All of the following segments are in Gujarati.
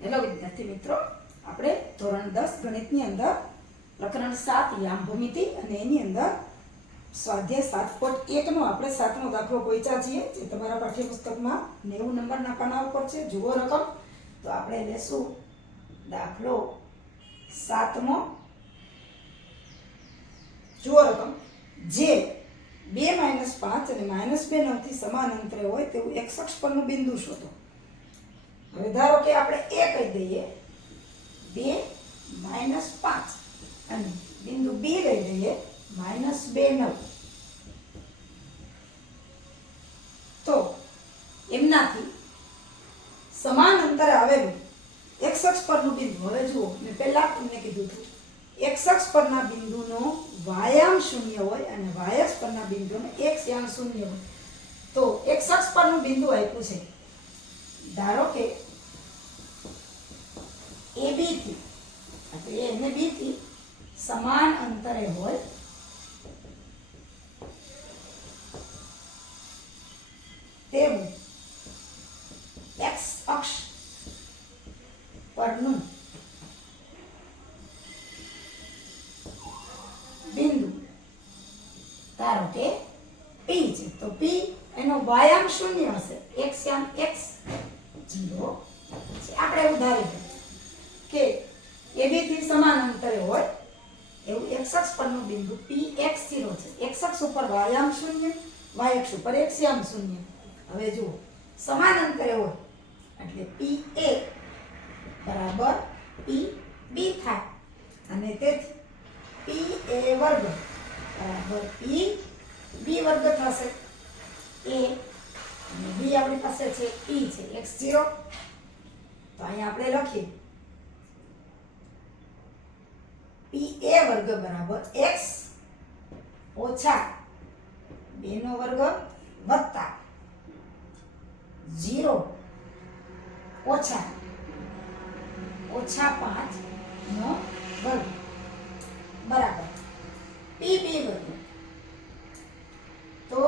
હેલો વિદ્યાર્થી મિત્રો, આપણે ધોરણ 10 ગણિતની અંદર પ્રકરણ 7 યામ ભૂમિતિ અને એની અંદર સ્વાધ્યાય 7.1 નો આપણે 7મો દાખલો પહોંચ્યા છીએ, જે તમારા પાઠ્યપુસ્તકમાં 90 નંબરના પાના ઉપર છે. જુઓ રકમ. તો આપણે લેશું દાખલો 7મો. જુઓ રકમ. જે 2 - 5 અને -2 9 થી સમાન અંતરે હોય તેવું x અક્ષ પરનું બિંદુ શોધો. હવે ધારો કે આપણે એ કહી દઈએ 2 - 5 અને બિંદુ બી લઈ દઈએ -2 9. તો એમનાથી સમાન અંતરે આવેલું x અક્ષ પરનું બિંદુ. હવે જુઓ, મેં પહેલા તમને કીધું હતું x અક્ષ પરના બિંદુનો વાયામ 0 હોય અને y અક્ષ પરના બિંદુનો x યામ 0 હોય. તો x અક્ષ પરનું બિંદુ આપ્યું છે. ધારો કે AB થી એટલે A અને B થી સમાન અંતરે હોય તેવું x અક્ષ પરનું બિંદુ ધારો કે P છે. તો P એનો વાયામ 0 હશે, x યામ x 0 છે. આપણે એવું ધારી કે AB થી સમાન અંતરે હોય એવું x અક્ષ પરનું બિંદુ Px0 છે. x અક્ષ ઉપર વાયામ 0, y અક્ષ ઉપર x યામ 0. હવે જુઓ, સમાન અંતરે હોય એટલે PA બરાબર PB થાય અને તેથી PA વર્ગ બરાબર PB વર્ગ થશે. A અને B આપણી પાસે છે E છે x0. તો અહીંયા આપણે લખીએ PA વર્ગ બરાબર x ઓછા 2 નો વર્ગ વત્તા 0 ઓછા 5 નો વર્ગ બરાબર PB વર્ગ. તો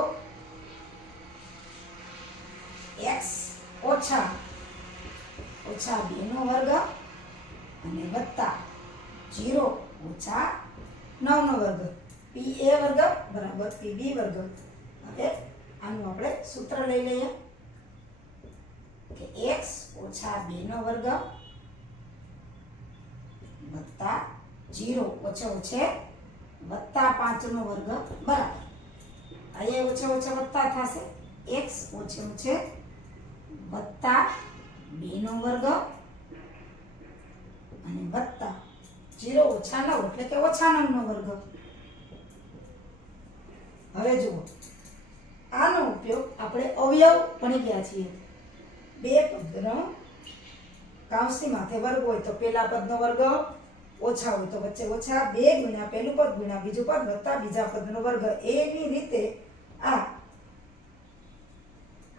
x ઓછા 2 નો વર્ગ અને વત્તા 0 ઓછા 9 નો વર્ગ PA વર્ગ બરાબર PB વર્ગ. હવે આનું આપણે સૂત્ર લઈ લઈએ કે x ઓછા 2 નો વર્ગ વત્તા 0 ઓછે ઓછે વત્તા 5 નો વર્ગ બરાબર અહીંયા ઓછે ઓછે વત્તા થશે x ઓછે ઓછે વત્તા 2 નો વર્ગ અને વત્તા 0 ઓછા 9 એટલે કે ઓછા 9 નો વર્ગ. હવે જુઓ, આનો ઉપયોગ આપણે અવયવ ભણી ગયા છીએ. બે પદનો કાઉન્સની માથે વર્ગ હોય તો પેલા પદનો વર્ગ ઓછા હોય તો વચ્ચે ઓછા 2 ગુણ્યા પહેલું પદ ગુણ્યા બીજું પદ વત્તા બીજા પદનો વર્ગ. એવી રીતે આ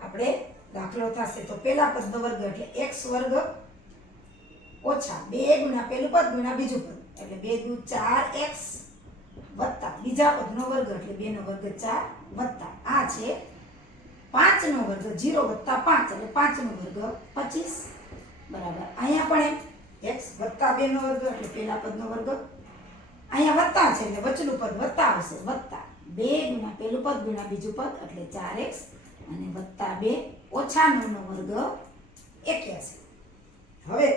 આપણે દાખલો થશે. તો પેલા પદનો વર્ગ એટલે x વર્ગ ઓછા 2 ગુણ્યા પહેલું પદ ગુણ્યા બીજું પદ એટલે 2 દુ 4x વત્તા બીજા પદનો વર્ગ એટલે 2 નો વર્ગ 4 વત્તા આ છે 5 નો વર્ગ 0 વત્તા 5 એટલે 5 નો વર્ગ 25 બરાબર. અહીંયા પણ x વત્તા 2 નો વર્ગ એટલે પેલા પદનો વર્ગ. અહીંયા વત્તા છે એટલે વચલું પદ વત્તા આવશે વત્તા 2 ગુણ્યા પહેલું પદ ગુણ્યા બીજું પદ એટલે 4x અને વત્તા 2 ઓછા 9 નો વર્ગ 81. હવે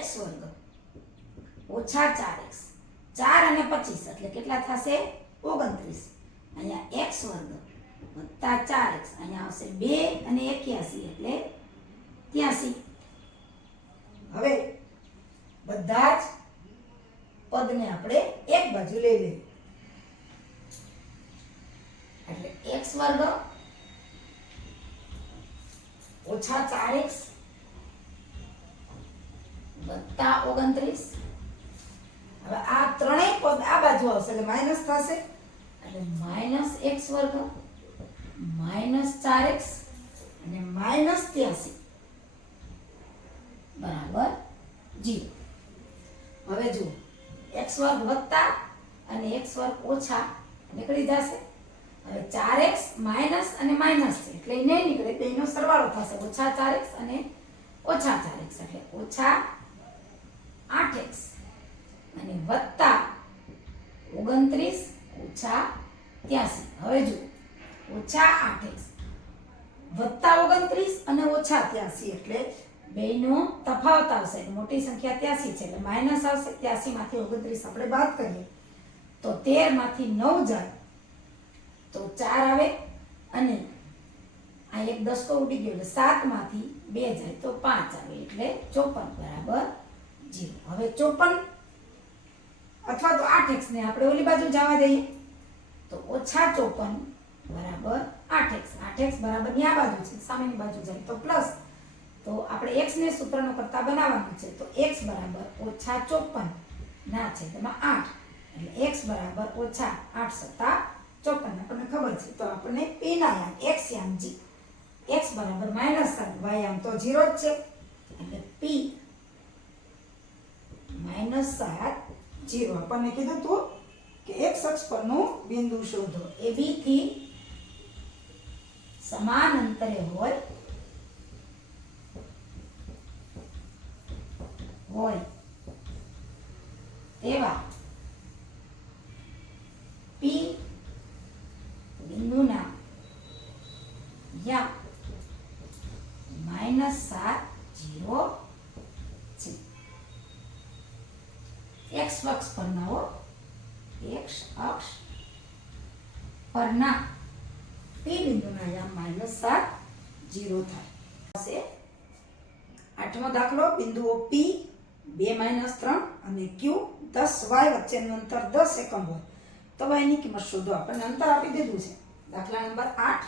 x વર્ગ ઓછા 4x 4 અને 25 એટલે કેટલા થશે 29. અહીંયા x વર્ગ વત્તા 4x અહીંયા આવશે 2 અને 81 એટલે 83. હવે બધા જ પદને આપણે એક બાજુ લઈ લઈએ એટલે x વર્ગ ઓછા 4x વત્તા 29. હવે આ ત્રણેય પદ આ બાજુ આવશે એટલે માઈનસ થશે એટલે -x વર્ગ -4x અને -83 બરાબર 0. હવે જુઓ, x વર્ગ વત્તા અને x વર્ગ ઓછા નીકળી જશે હવે 4x માઇનસ અને માઇનસ છે એટલે એ નહીં નીકળે, બેનો સરવાળો થશે, ઓછા 4x અને ઓછા 4x એટલે ઓછા 8x અને વત્તા 29 ઓછા 83. હવે જો ઓછા 8x વત્તા 29 અને ઓછા 83 એટલે બેનો તફાવત આવશે. મોટી સંખ્યા 83 છે એટલે માઇનસ આવશે. 83 માંથી 29 આપણે બાદ કરીએ તો 13 માંથી 9 જાય તો 4 આવે અને આ એક દસકો ઉડી ગયો એટલે 7 માંથી 2 જાય તો 5 આવે એટલે 54 બરાબર 0. હવે 54 અથવા તો 8x ને આપણે ઓલી બાજુ જવા દઈએ તો ઓછા 54 બરાબર 8x. 8x બરાબર ની આ બાજુ છે, સામેની બાજુ જાય તો પ્લસ, તો આપણે x ને સૂત્રનો કરતા બનાવવાનું છે તો x બરાબર ઓછા 54 ના છેદમાં 8 એટલે x બરાબર ઓછા 8 સત્તા 54 આપણને ખબર છે. તો આપણને p ના યામ x યામ g, x બરાબર -7 y યામ તો 0 જ છે એટલે p -7 0. આપણને કીધું તું કે x અક્ષ પરનું બિંદુ શોધો. AB થી સમાન અંતરે હોય તેવા P બિંદુના યા -7 0 છે. x અક્ષ પરના x અક્ષ પરના P બિંદુના યા -7 0 થાય. આઠમો દાખલો, બિંદુઓ P 2 - 3 અને Q 10y વચ્ચેનું અંતર 10 એકમ હોય તો y ની કિંમત શોધો. આપણને અંતર આપી દીધું છે. દાખલા નંબર 8.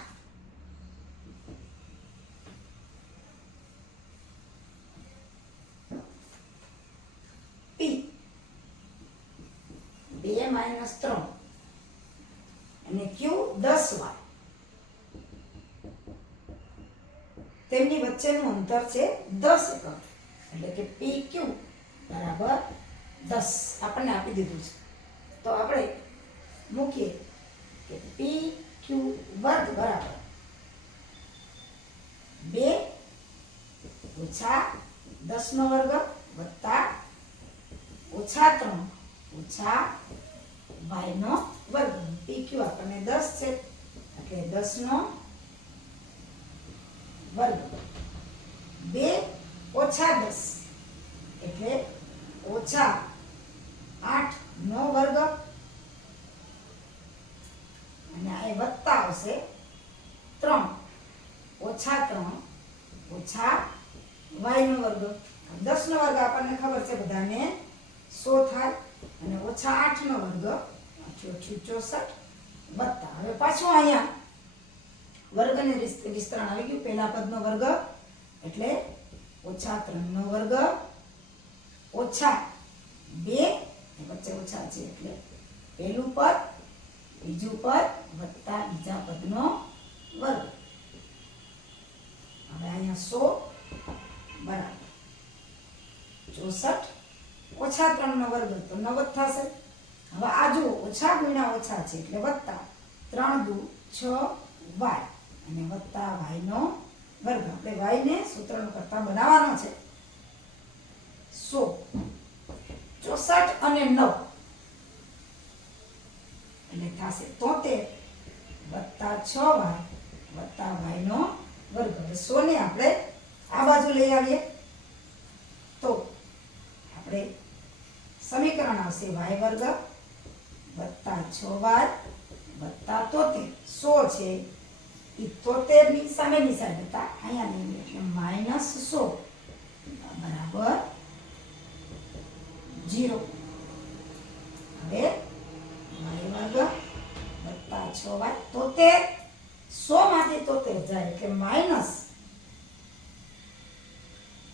P 2 - 3 અને Q 10y, તેમની વચ્ચેનું અંતર છે 10 એકમ એટલે કે PQ બરાબર 10 આપણને આપી દીધું છે. તો આપણે મૂકીએ કે PQ વર્ગ બરાબર 2 ઓછા 10 નો વર્ગ વત્તા ઓછા 3 ઓછા y નો વર્ગ. PQ આપણને 10 છે એટલે 10 નો વર્ગ 2 ઓછા 10 એટલે ઓછા 8 નો વર્ગ અને આ વત્તા આવશે 3 ઓછા 3 ઓછા y નો વર્ગ. 10 નો વર્ગ આપણને ખબર છે બધાને 100 થાય અને ઓછા 8 નો વર્ગ 64 વત્તા, હવે પાછું અહીંયા વર્ગને વિસ્તરણ આવી ગયું. પહેલા પદનો વર્ગ એટલે ઓછા 3 નો વર્ગ ઓછા 2 વચ્ચે ઓછા છે એટલે પહેલું પદ બીજું પદ વત્તા બીજા પદનો વર્ગ. હવે અહીંયા 100 બરાબર 64 ઓછા 3 નો વર્ગ તો 90 થશે. હવે આ જુઓ ઓછા ગુણ્યા ઓછા છે એટલે વત્તા 3 દુ 6 y અને વત્તા y નો વર્ગ. આપણે y ને સૂત્રનો કરતા બનાવવાનો છે. 100 64 અને 9 એટલે થશે 73 વત્તા 6y વત્તા y નો વર્ગ. હવે 100 ને આપણે આ બાજુ લઈ આવીએ તો આપણે સમીકરણ આવશે y વર્ગ વત્તા 6y વત્તા 73. 100 છે એ 73 ની સામેની સાઈડ હતા, અહીંયા લઈએ એટલે -100 બરાબર 0. હવે y વર્ગ વત્તા 6y 73 100 માંથી 73 જાય એટલે માઈનસ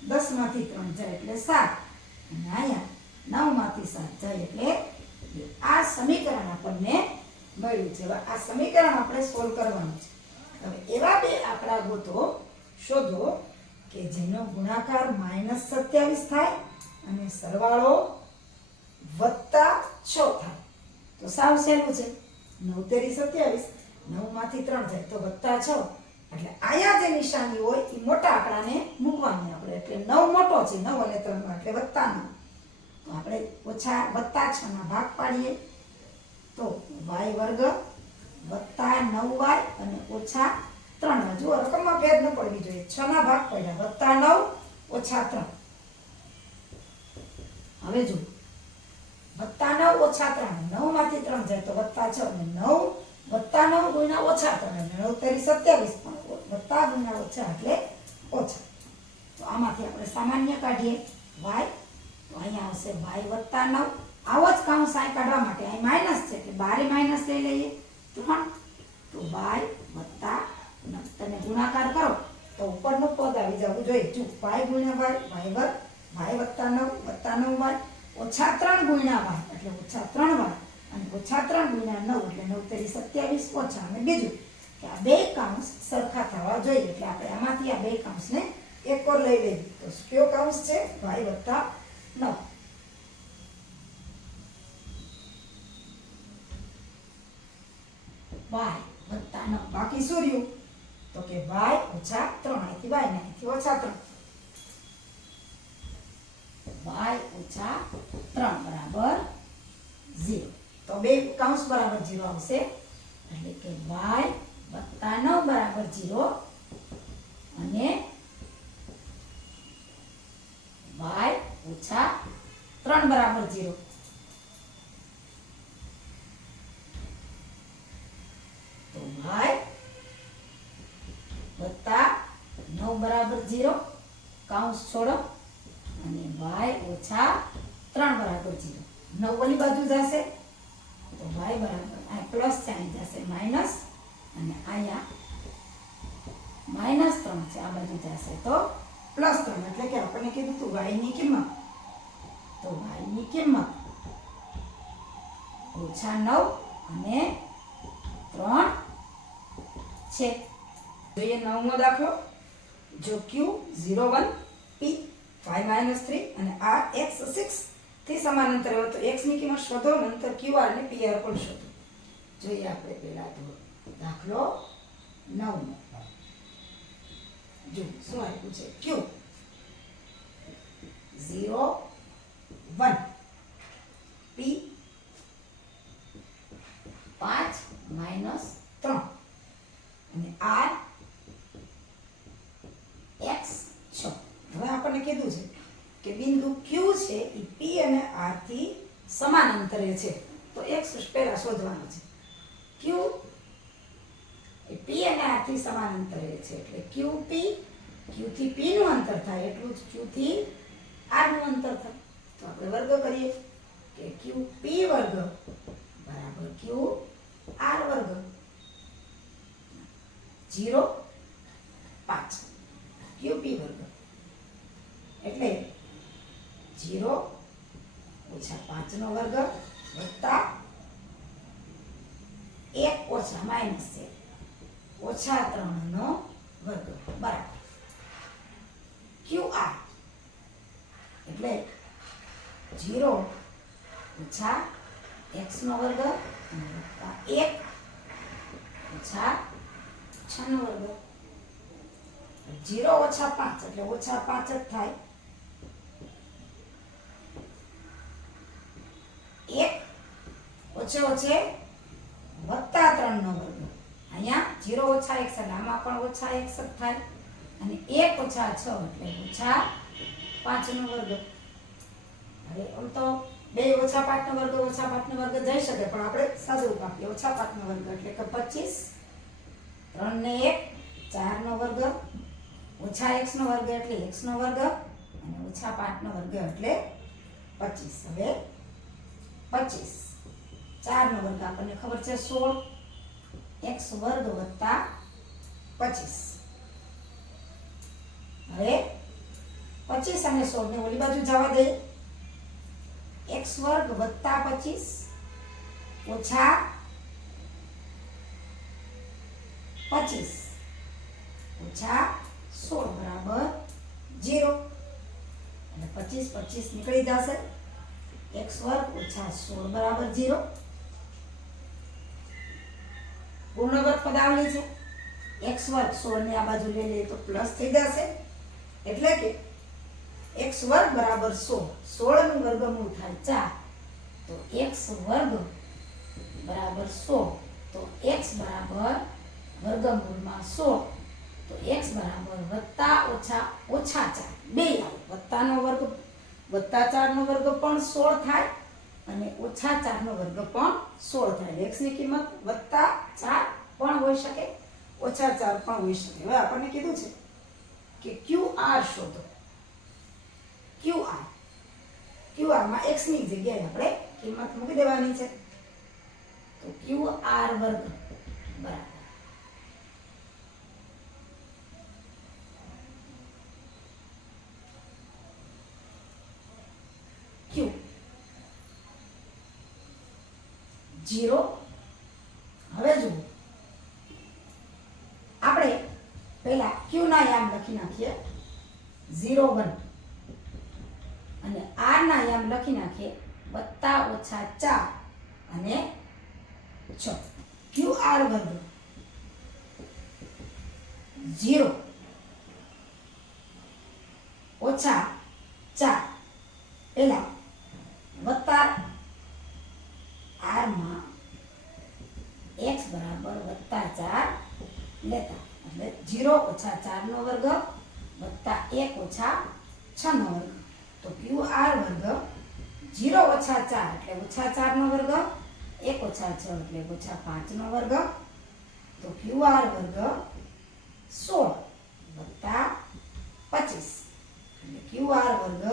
10 માંથી 3 જાય એટલે 7 અને અહીંયા 9 માંથી 7 જાય એટલે આ સમીકરણ આપણને મળ્યું છે. હવે આ સમીકરણ આપણે સોલ્વ કરવાનું છે. હવે એવા બે આંકડા ગોતો શોધો કે જેનો ગુણાકાર -27 થાય અને સરવાળો +6 થાય. તો સાવ સહેલું છે. 9 તેરી 27 9 માંથી 3 જાય તો વત્તા 6. એટલે આયા જે નિશાની હોય એ મોટા આંકડાને મૂકવાની આપણે. એટલે 9 મોટો છે, 9 અને 3 માં, એટલે વત્તા 9. તો આપણે ઓછા વત્તા 6 ના ભાગ પાડીએ તો y વર્ગ વત્તા 9y અને ઓછા 3y. જુઓ રકમમાં ભેદ ન પડવી જોઈએ. 6 ના ભાગ પડ્યા, વત્તા 9 ઓછા 3. હવે જો વત્તા 9 ઓછા 3, 9 માંથી 3 જાય તો વત્તા 6 અને 9 વત્તા 9 ગુણ્યા ઓછા 3 એટલે 9 તેરી 27, પણ વત્તા ગુણ્યા ઓછા એટલે ઓછા. તો આમાંથી આપણે સામાન્ય કાઢીએ y. તો અહીંયા આવશે y વત્તા 9. આવો જ કૌંસ અહીં કાઢવા માટે અહીં માઇનસ છે એટલે બારે માઇનસ લઈ લઈએ 3. તો y વત્તા 9 તમે ગુણાકાર કરો તો ઉપરનું પદ આવી જવું જોઈએ. જો y ગુણ્યા y, y વર્ગ, y વત્તા 9 વત્તા 9y ઓછા 3 ગુણ્યા y એટલે ઓછા 3y અને ઓછા 3 ગુણ્યા 9 એટલે 9 તેરી 27 ઓછા. અને બીજું કે આ બે કૌંસ સરખા થવા જોઈએ એટલે આપણે આમાંથી આ બે કૌંસને એક ઓર લઈ લઈએ. તો કયો કૌંસ છે? y વત્તા 9. y વત્તા 9. બાકી શું રહ્યું? તો કે y ઓછા 3. અહીંથી y ને અહીંથી ઓછા 3. y ઓછા 3 બરાબર 0. તો બે કૌંસ બરાબર 0 આવશે. એટલે કે y વત્તા 9 બરાબર 0 અને y ઓછા 3 બરાબર 0. તો y વત્તા 9 બરાબર 0 કૌંસ છોડો અને y ઓછા 3 બરાબર 0. 9 ઓલી બાજુ જશે તો y બરાબર આ પ્લસ સાઈન જશે માઇનસ અને અહીંયા માઇનસ 3 છે, આ બાજુ જશે તો પ્લસ 3. એટલે કે આપણે કીધું હતું y ની કિંમત, તો y ની કિંમત ઓછા 9 અને 3 છે. જોઈએ 9મો દાખલો. જો q 0 1 p 5 - 3 અને r x 6 થી સમાંતર હોય તો x ની કિંમત શોધો, નંતર qr અને pr પણ શોધો. જોઈએ આપણે પહેલા તો દાખલો 9મો. જો શું આપ્યું છે? q 0 1 p 5 - 3 અને r x 6. હવે આપણને કીધું છે કે બિંદુ q છે એ p અને r થી સમાન અંતરે છે. તો x પહેલા શોધવાનું છે. q એ p અને r થી સમાન અંતરે છે એટલે qp, q થી p નું અંતર થાય એટલું જ q થી r નું અંતર થાય. તો આપણે વર્ગ કરીએ કે qp વર્ગ બરાબર qr વર્ગ 0 5 qp વર્ગ એટલે 0 ઓછા 5 નો વર્ગ વત્તા 1 ઓછા માઇનસ છે ઓછા 3 નો વર્ગ બરાબર qr એટલે 0 ઓછા x નો વર્ગ વત્તા 1 ઓછા 6 નો વર્ગ. 0 ઓછા 5 એટલે ઓછા 5 જ થાય. 1 ઓછે ઓછે વત્તા 3 નો વર્ગ. અહીંયા 0 ઓછા 1 એટલે આમાં પણ ઓછા 1 જ થાય અને 1 ઓછા 6 એટલે ઓછા 5 નો વર્ગ. હવે આમ તો 2 ઓછા 5 નો વર્ગ ઓછા 5 નો વર્ગ જઈ શકે પણ આપણે સાદું રૂપ આપીએ ઓછા 5 નો વર્ગ એટલે કે 25. 3 ને 1 4 નો વર્ગ ઓછા x નો વર્ગ એટલે x નો વર્ગ અને ઓછા 5 નો વર્ગ એટલે 25. હવે 25 4 નો વર્ગ આપણને ખબર છે 16 x વર્ગ વત્તા 25. હવે 25 અને 16 ને ઓલી બાજુ જવા દઈએ. x વર્ગ વત્તા 25 ઓછા 25 ઓછા 16 બરાબર 0. અને 25 25 નીકળી જશે. x વર્ગ ઓછા 16 બરાબર 0. પૂર્ણ વર્ગ પદાવલી છે. x વર્ગ 16 ની આ બાજુ લઈ લઈએ તો પ્લસ થઈ જશે, એટલે કે x વર્ગ બરાબર 16. 16 નું વર્ગમૂળ થાય 4, તો x વર્ગ બરાબર 16. તો x બરાબર વર્ગમૂળમાં 16, તો x બરાબર વત્તા ઓછા ઓછા 4 બે આવે. વત્તાનો વર્ગ વત્તા 4 નો વર્ગ પણ 16 થાય અને ઓછા 4 નો વર્ગ પણ 16 થાય. x ની કિંમત વત્તા 4 પણ હોઈ શકે, ઓછા 4 પણ હોઈ શકે. હવે આપણને કીધું છે કે QR શોધો. QR માં x ની જગ્યાએ આપણે કિંમત મૂકી દેવાની છે. તો QR વર્ગ બરાબર Q 0. હવે જુઓ, આપણે પહેલા Q ના યામ લખી નાખીએ 0 1 અને R ના યામ લખી નાખીએ વત્તા ઓછા 4 અને 6. QR વર્ગ 0 ઓછા 4 પહેલા વત્તા R માં x બરાબર વત્તા 4 લેતા, એટલે 0 ઓછા 4 નો વર્ગ વત્તા 1 ઓછા 6 નો વર્ગ. તો QR વર્ગ 0 ઓછા 4 એટલે ઓછા 4 નો વર્ગ, 1 ઓછા 6 એટલે ઓછા 5 નો વર્ગ. તો QR વર્ગ 16 વત્તા 25 એટલે QR વર્ગ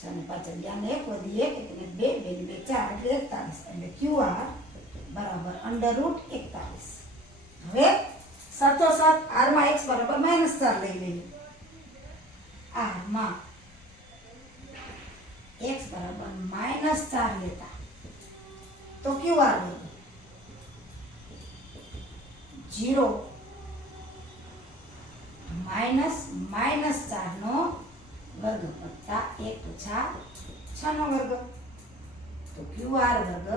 6 ને 5 11 1 વધી 1 1 ને 2 2 ને 2 4 એટલે 41 એટલે QR બરાબર √41. હવે સાથોસાથ R માં x બરાબર -4 લઈ લઈએ. R માં x બરાબર -4 લેતા તો QR વર્ગ 0 -4 નો વર્ગ વત્તા 1 ઓછા 6 નો વર્ગ. તો QR વર્ગ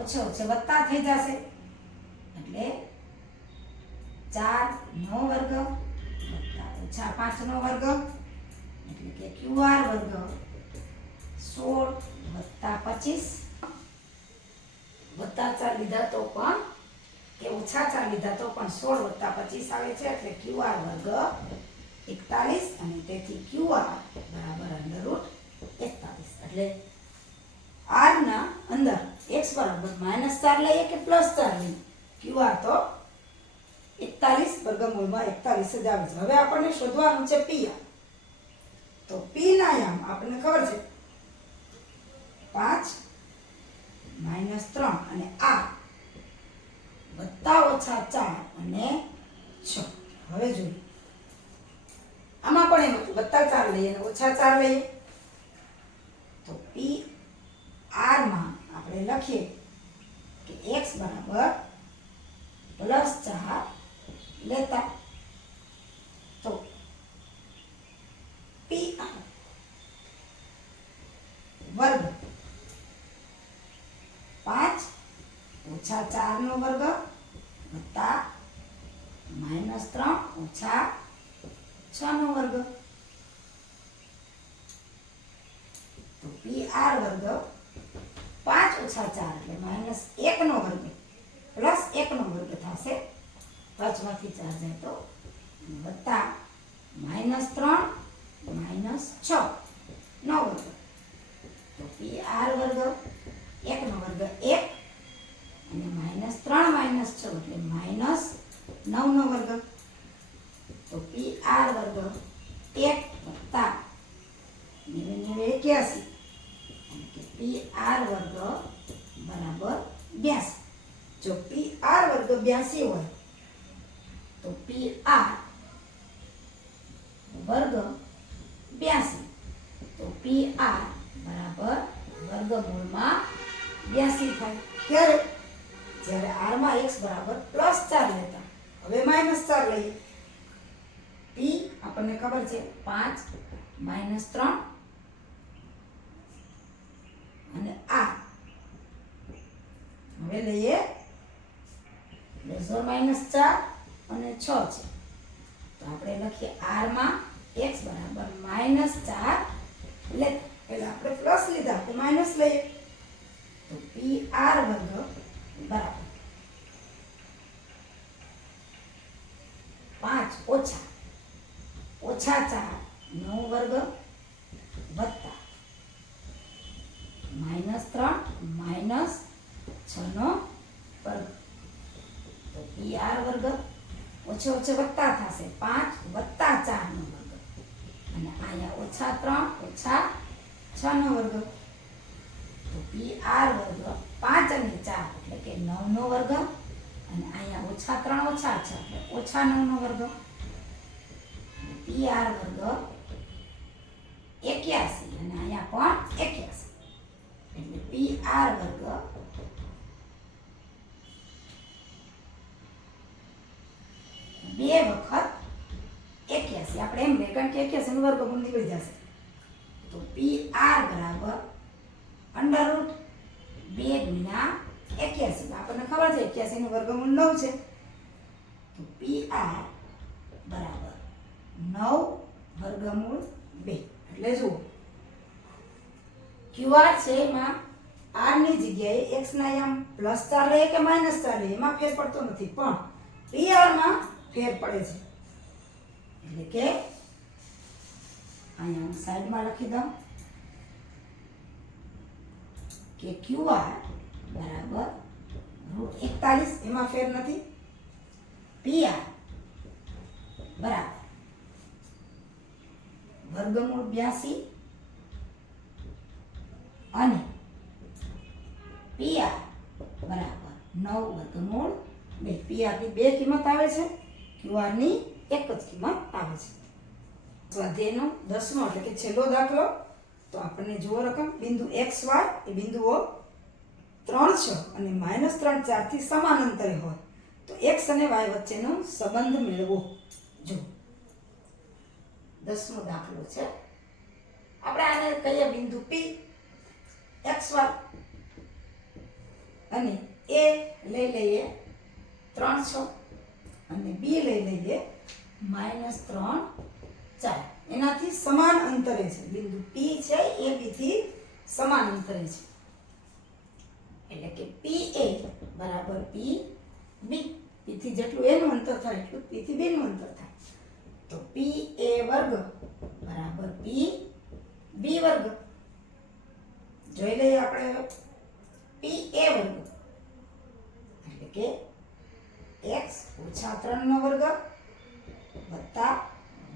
ઓછો ઓછો વત્તા થઈ જશે, એટલે 4 નો વર્ગ વત્તા ઓછા 5 નો વર્ગ, એટલે કે QR વર્ગ 16 વત્તા 25 વત્તા 4 લીધા તો પણ કે ઓછા 4 લીધા તો પણ 16 વત્તા 25 આવે છે, એટલે QR વર્ગ 41 અને તેથી QR બરાબર √41. એટલે R ના અંદર x બરાબર -4 લઈએ કે +4 લઈએ, QR તો 41 વર્ગમૂળમાં 41 જ આવે છે. હવે આપણને શોધવાનું છે PR. તો P ના યામ આપણને ખબર છે 5 -3 અને R વત્તા ઓછા 4 અને 6. હવે જોઈએ, આમાં પણ એમ વત્તા 4 લઈએ અને ઓછા 4 લઈએ. તો PR માં આપણે લખીએ કે x બરાબર +4 લેતા, તો PR વર્ગ 5 ઓછા 4 નો વર્ગ વત્તા -3 ઓછા 6 નો વર્ગ. તો PR વર્ગ 5 ઓછા 4 એટલે -1 નો વર્ગ +1 નો વર્ગ થશે. 5 માંથી 4 જાય તો વત્તા -3 -6 નો વર્ગ. તો PR વર્ગ 1 નો વર્ગ 1 અને -3 -6 એટલે -9 નો વર્ગ. તો PR વર્ગ 1 વત્તા 9 81 એટલે કે PR વર્ગ બરાબર 82. જો PR વર્ગ 82 હોય તો PR વર્ગ 82, તો PR બરાબર વર્ગમૂળમાં 82 થાય. ક્યારે? જ્યારે R માં x બરાબર +4 લેતા. હવે -4 લઈએ. P આપણને ખબર છે 5 -3 અને R. હવે જોડ -4 અને 6 છે. તો આપણે લખીએ r માં x બરાબર -4 લે. એટલે આપણે પ્લસ લીધા તો માઈનસ લઈએ. તો pr વર્ગ બરાબર 5 ઓછા -4 9 વર્ગ વત્તા -3 -6 નો વર્ગ. તો pr વર્ગ ઓછે ઓછે વત્તા થશે 5 વત્તા 4 નો વર્ગ અને અહીંયા -3 -6 નો વર્ગ. તો pr વર્ગ 5 અને 4 એટલે કે 9 નો વર્ગ અને અહીંયા -3 -6 એટલે -9 નો વર્ગ. pr વર્ગ 81 અને અહીંયા પણ 81 એટલે pr વર્ગ 2 વખત 81. આપણે એમ લે કારણ કે 81 નો વર્ગમૂળ નીકળી જશે. તો pr બરાબર √2 ગુણ્યા 81. આપણને ખબર છે 81 નું વર્ગમૂળ 9 છે. તો pr બરાબર 9 વર્ગમૂળ 2. એટલે જુઓ qr છે એમાં r ની જગ્યાએ x ના આમ +4 લઈએ કે -4 લઈએ એમાં ફેર પડતો નથી, પણ pr માં ફેર પડે છે. એટલે કે અહીંયા સાઈડમાં લખી દઉં કે qr બરાબર √41 એમાં ફેર નથી. pr બરાબર વર્ગમૂળ 82 અને pr બરાબર 9 વર્ગમૂળ 2. pr ની 2 કિંમત આવે છે, qr ની એક જ કિંમત આવે છે. સ્વાધ્યાયનો 10મો એટલે કે છેલ્લો દાખલો. તો આપણને જુઓ રકમ બિંદુ xy એ બિંદુઓ 3 6 અને -3 4 થી સમાન અંતરે હોય તો x અને y વચ્ચેનો સંબંધ મેળવો. જો 10મો દાખલો છે. આપણે આને કહીએ બિંદુ p xy અને a લઈ લઈએ 3 6 અને b લઈ લઈએ -3 4. એનાથી સમાન અંતરે છે. બિંદુ p છે એ b થી સમાન અંતરે છે. એટલે કે pa બરાબર pb. p થી જેટલું a નું અંતર થાય એટલું p થી b નું અંતર થાય. તો pa વર્ગ બરાબર pb વર્ગ. જોઈ લઈએ આપણે હવે pa વર્ગ એટલે કે x - 3 નો વર્ગ વત્તા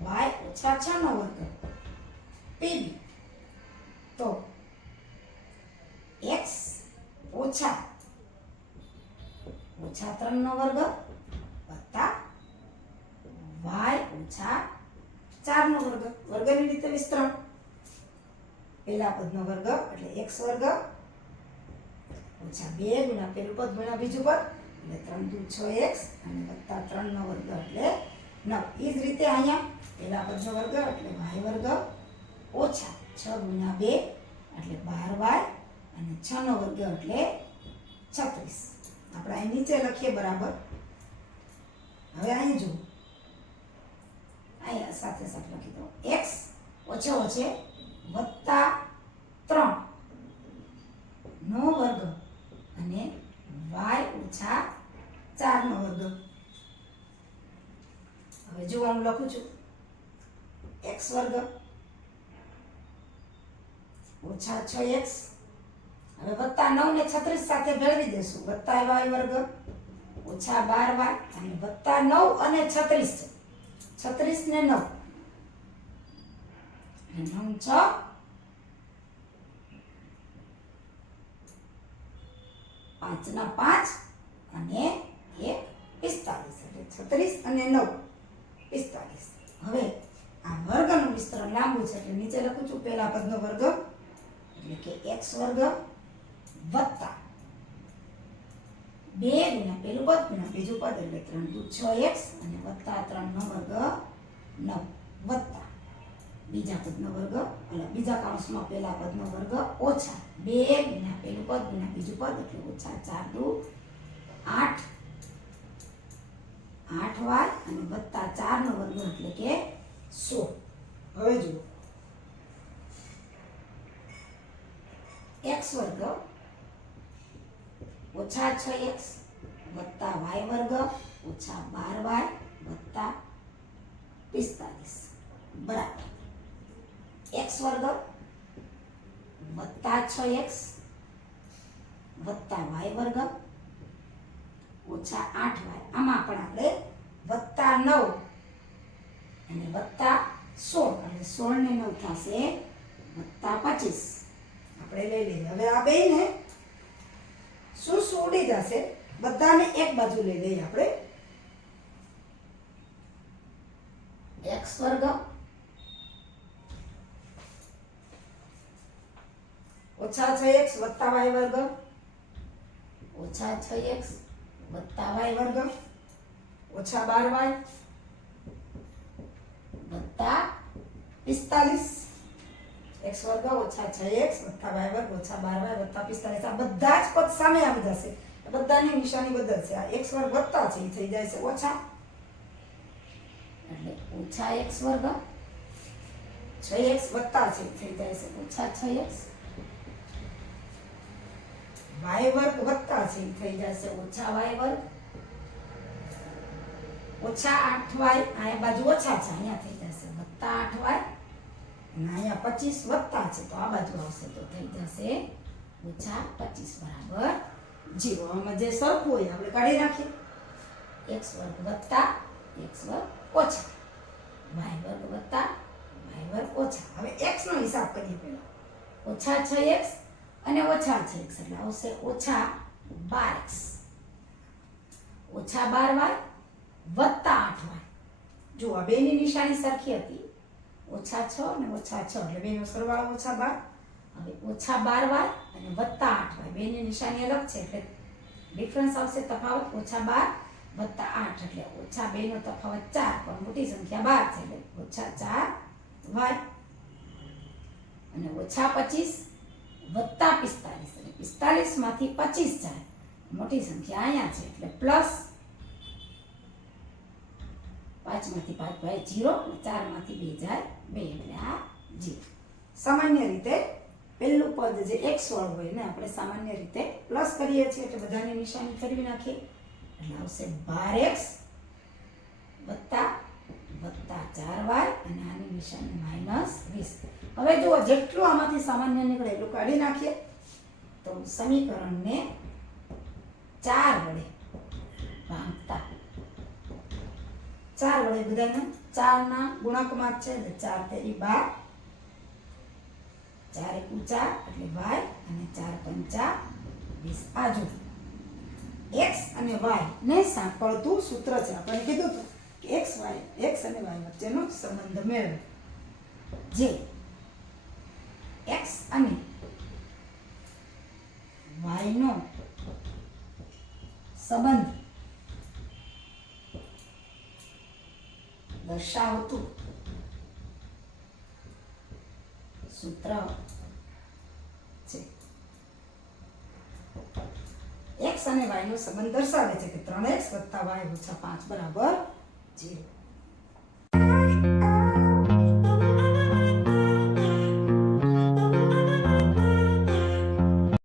y - 6 નો વર્ગ pb. તો x - 3 નો વર્ગ વત્તા y - 4 નો વર્ગ. વર્ગની રીતે વિસ્તરણ. પહેલા પદનો વર્ગ એટલે x વર્ગ -2 ગુણ્યા પહેલું પદ ગુણ્યા બીજું પદ એટલે 3 × 6x અને વત્તા 3 નો વર્ગ એટલે 9. એ જ રીતે અહીંયા પહેલા પદનો વર્ગ એટલે y વર્ગ ઓછા 6 ગુણ્યા 2 એટલે 12y અને 6 નો વર્ગ એટલે 36. આપણે અહીં નીચે લખીએ બરાબર. હવે અહીં જુઓ અહીંયા સાથે સાથે લખી દો x ઓછે ઓછે વત્તા 3 નો વર્ગ અને y ઓછા 4 નો વર્ગ. હવે જો હું લખું છું x વર્ગ ઓછા 6x. હવે વત્તા 9 ને 36 સાથે ભેળવી દેશું. વત્તા y વર્ગ ઓછા 12y અને વત્તા 9 અને 36 છે. 36 ને 9 9 6 5 ના 5 અને 1 45 એટલે 36 અને 9 45. હવે આ વર્ગનું વિસ્તરણ લાંબુ છે એટલે નીચે લખું છું પહેલા પદનો વર્ગ એટલે કે x વર્ગ વત્તા 2 ગુણ્યા પહેલું પદ ગુણ્યા બીજું પદ એટલે 3 × 6x અને વત્તા 3 નો વર્ગ 9 વત્તા બીજા પદનો વર્ગ એટલે બીજા કૌંસમાં પહેલા પદનો વર્ગ ઓછા 2 ગુણ્યા પહેલું પદ ગુણ્યા બીજું પદ એટલે ઓછા 4 × 2 8 8y અને વત્તા 4 નો વર્ગ એટલે કે 16. હવે જુઓ x વર્ગ ઓછા 6x વત્તા y વર્ગ ઓછા 12y વત્તા 45 બરાબર x વર્ગ વત્તા 6x વત્તા y વર્ગ ઓછા 8y. આમાં પણ આપણે વત્તા 9 અને વત્તા 16 એટલે 16 ને 9 થશે વત્તા 25. આપણે લઈ લઈએ. હવે આ બેને શું શું ઉડી જશે બધાને એક બાજુ લઈ લઈએ આપણે. x વર્ગ ઓછા 6x વત્તા y વર્ગ ઓછા 6x વત્તા y વર્ગ ઓછા 12y વત્તા 45. x વર્ગ ઓછા 6x વત્તા y વર્ગ ઓછા 12y વત્તા 45. આ બધા જ પદ સામે આવી જશે. બધાની નિશાની બદલશે. આ x વર્ગ વત્તા છે એ થઈ જાય છે ઓછા એટલે ઓછા x વર્ગ 6x વત્તા છે થઈ જાય છે ઓછા 6x y વર્ગ વત્તા છે થઈ જશે ઓછા y વર્ગ ઓછા 8y. અહીંયા બાજુ ઓછા છે અહીંયા થઈ જશે વત્તા 8y અને અહીંયા 25 વત્તા છે તો આ બાજુ આવશે તો થઈ જશે ઓછા 25 બરાબર 0. આમાં જે સરખું હોય આપણે કાઢી નાખીએ. x વર્ગ વત્તા x વર્ગ ઓછા y વર્ગ વત્તા y વર્ગ ઓછા. હવે x નો હિસાબ કરીએ પહેલા. ઓછા 6x અને ઓછા 6x એટલે આવશે ઓછા 12x ઓછા 12y વત્તા 8y. જો આ બેની નિશાની સરખી હતી ઓછા 6 અને ઓછા 6 એટલે બેનો સરવાળો ઓછા 12. હવે ઓછા 12y અને વત્તા 8y બેની નિશાની અલગ છે એટલે ડિફરન્સ આવશે તફાવત ઓછા 12 વત્તા 8 એટલે ઓછા 2 નો તફાવત 4 પણ મોટી સંખ્યા 12 છે એટલે ઓછા 4y અને ઓછા 25 વત્તા 45 અને 45 માંથી 25 જાય મોટી સંખ્યા અહીંયા છે એટલે પ્લસ 5 માંથી 5 ભાઈ 0 4 માંથી 2 જાય 2 એટલે આ 0. સામાન્ય રીતે પહેલું પદ જે x વાળું હોય ને આપણે સામાન્ય રીતે પ્લસ કરીએ છીએ એટલે બધાની નિશાની ફેરવી નાખીએ એટલે આવશે 12x વત્તા 4y અને આની નિશાની -20. હવે જુઓ જેટલું આમાંથી સામાન્ય નીકળે એટલું કાઢી નાખીએ તો સમીકરણને 4 વડે ભાંગતા 4 વડે બધાને 4 ના ગુણાંકમાં છે એટલે 4 તેરી 12 4 એકુ 4 એટલે y અને 4 પંચા 20. આ જો x અને y ને સાંકળતું સૂત્ર છે. આપણે કીધું હતું કે x અને y વચ્ચેનો સંબંધ મેળવો જે x અને y નો સંબંધ દર્શાવતું સૂત્ર છે. x અને y નો સંબંધ દર્શાવે છે કે 3x + y - 5 = 0.